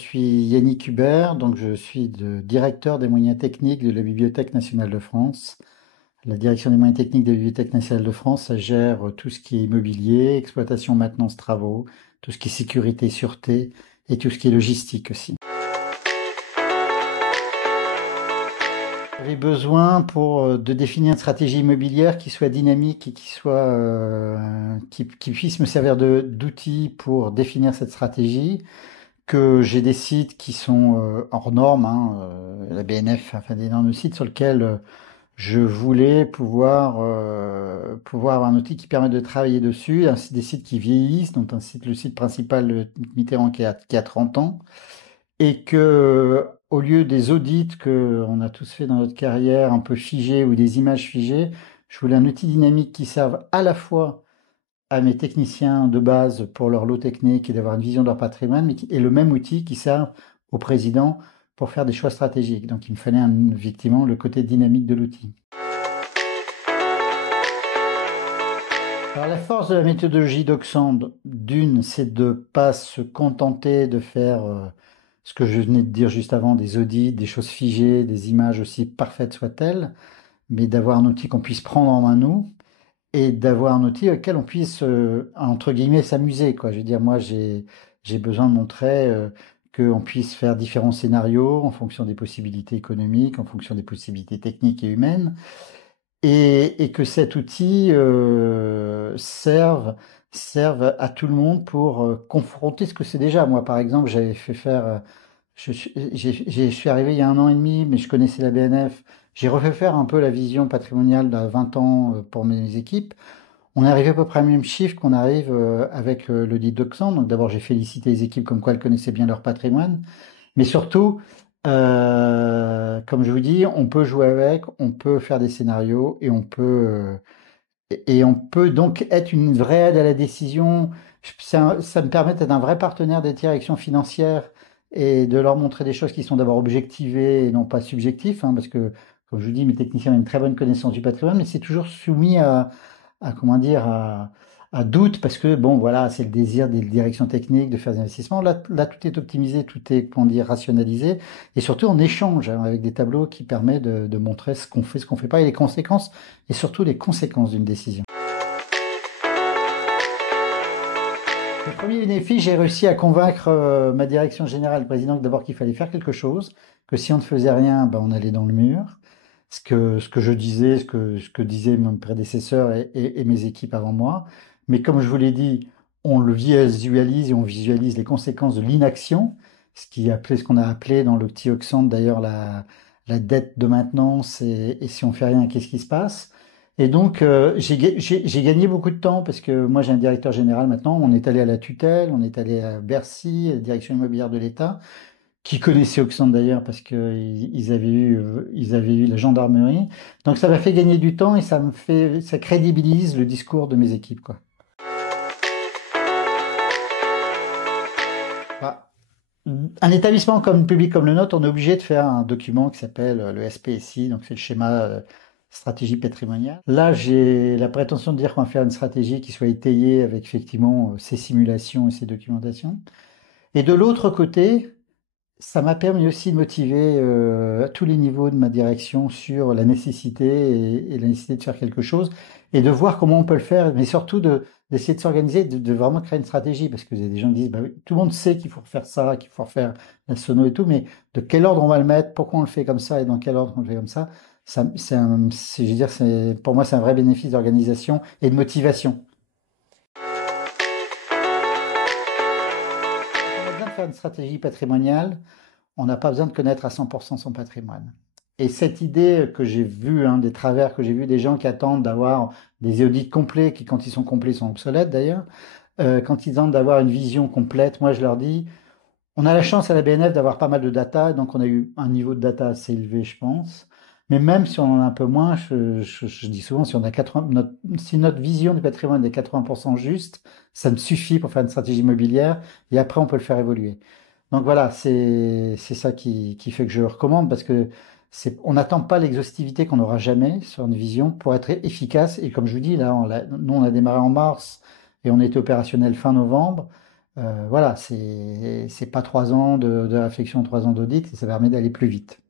suis Yannick Hubert, donc je suis le directeur des moyens techniques de la Bibliothèque nationale de France. La direction des moyens techniques de la Bibliothèque nationale de France, ça gère tout ce qui est immobilier, exploitation, maintenance, travaux, tout ce qui est sécurité, sûreté et tout ce qui est logistique aussi. J'avais besoin de définir une stratégie immobilière qui soit dynamique et qui puisse me servir d'outil pour définir cette stratégie, que j'ai des sites qui sont hors normes, hein, la BNF, enfin des normes de sites sur lesquels je voulais pouvoir avoir un outil qui permet de travailler dessus, des sites qui vieillissent, donc le site principal de Mitterrand qui a 30 ans, et que au lieu des audits que on a tous fait dans notre carrière, un peu figés ou des images figées, je voulais un outil dynamique qui serve à la fois à mes techniciens de base pour leur lot technique et d'avoir une vision de leur patrimoine, et le même outil qui sert au président pour faire des choix stratégiques. Donc il me fallait effectivement le côté dynamique de l'outil. Alors la force de la méthodologie d'Oxand, d'une, c'est de ne pas se contenter de faire ce que je venais de dire juste avant, des audits, des choses figées, des images aussi parfaites soient-elles, mais d'avoir un outil qu'on puisse prendre en main nous, et d'avoir un outil auquel on puisse, entre guillemets, s'amuser, quoi. Je veux dire, moi, j'ai besoin de montrer qu'on puisse faire différents scénarios en fonction des possibilités économiques, en fonction des possibilités techniques et humaines, et que cet outil serve à tout le monde pour confronter ce que c'est déjà. Moi, par exemple, j'avais fait faire, je suis arrivé il y a 1 an et demi, mais je connaissais la BNF. J'ai refait faire un peu la vision patrimoniale d'à 20 ans pour mes équipes. On est arrivé à peu près au même chiffre qu'on arrive avec l'audit d'Oxfam. Donc d'abord, j'ai félicité les équipes comme quoi elles connaissaient bien leur patrimoine. Mais surtout, comme je vous dis, on peut jouer avec, on peut faire des scénarios et on peut donc être une vraie aide à la décision. Ça me permet d'être un vrai partenaire des directions financières et de leur montrer des choses qui sont d'abord objectivées et non pas subjectives, hein, parce que, comme je vous dis, mes techniciens ont une très bonne connaissance du patrimoine, mais c'est toujours soumis comment dire, à doute, parce que, bon, voilà, c'est le désir des directions techniques de faire des investissements. Là, tout est optimisé, tout est, comment dire, rationalisé, et surtout on échange hein, avec des tableaux qui permettent de montrer ce qu'on fait pas, et les conséquences, et surtout les conséquences d'une décision. Le premier bénéfice, j'ai réussi à convaincre ma direction générale, le président, d'abord qu'il fallait faire quelque chose, que si on ne faisait rien, ben, on allait dans le mur. Ce que je disais, ce que disaient mes prédécesseurs et mes équipes avant moi. Mais comme je vous l'ai dit, on le visualise et on visualise les conséquences de l'inaction, ce qu'on a appelé dans l'outil Oxand d'ailleurs la dette de maintenance et si on fait rien, qu'est-ce qui se passe? Et donc j'ai gagné beaucoup de temps parce que moi j'ai un directeur général maintenant, on est allé à la tutelle, on est allé à Bercy, à la direction immobilière de l'État, qui connaissaient Oxand d'ailleurs parce qu'ils avaient eu la gendarmerie. Donc ça m'a fait gagner du temps et ça crédibilise le discours de mes équipes, quoi. Bah, un établissement comme public comme le nôtre, on est obligé de faire un document qui s'appelle le SPSI, donc c'est le schéma stratégie patrimoniale. Là, j'ai la prétention de dire qu'on va faire une stratégie qui soit étayée avec effectivement ces simulations et ces documentations. Et de l'autre côté, ça m'a permis aussi de motiver à tous les niveaux de ma direction sur la nécessité et la nécessité de faire quelque chose et de voir comment on peut le faire, mais surtout d'essayer de s'organiser, de vraiment créer une stratégie, parce que vous avez des gens qui disent, bah oui, tout le monde sait qu'il faut faire ça, qu'il faut faire la sono et tout, mais de quel ordre on va le mettre, pourquoi on le fait comme ça et dans quel ordre on le fait comme ça, je veux dire, pour moi, c'est un vrai bénéfice d'organisation et de motivation. On a besoin de faire une stratégie patrimoniale, on n'a pas besoin de connaître à 100% son patrimoine. Et cette idée que j'ai vue, hein, des travers que j'ai vus, des gens qui attendent d'avoir des audits complets, qui quand ils sont complets sont obsolètes d'ailleurs, quand ils attendent d'avoir une vision complète, moi je leur dis, on a la chance à la BNF d'avoir pas mal de data, donc on a eu un niveau de data assez élevé, je pense. Mais même si on en a un peu moins, je dis souvent, si, si notre vision du patrimoine est 80% juste, ça me suffit pour faire une stratégie immobilière, et après on peut le faire évoluer. Donc voilà, c'est ça qui fait que je recommande parce que on n'attend pas l'exhaustivité qu'on n'aura jamais sur une vision pour être efficace. Et comme je vous dis, là, nous on a démarré en mars et on était opérationnel fin novembre. Voilà, c'est pas 3 ans de réflexion, 3 ans d'audit, et ça permet d'aller plus vite.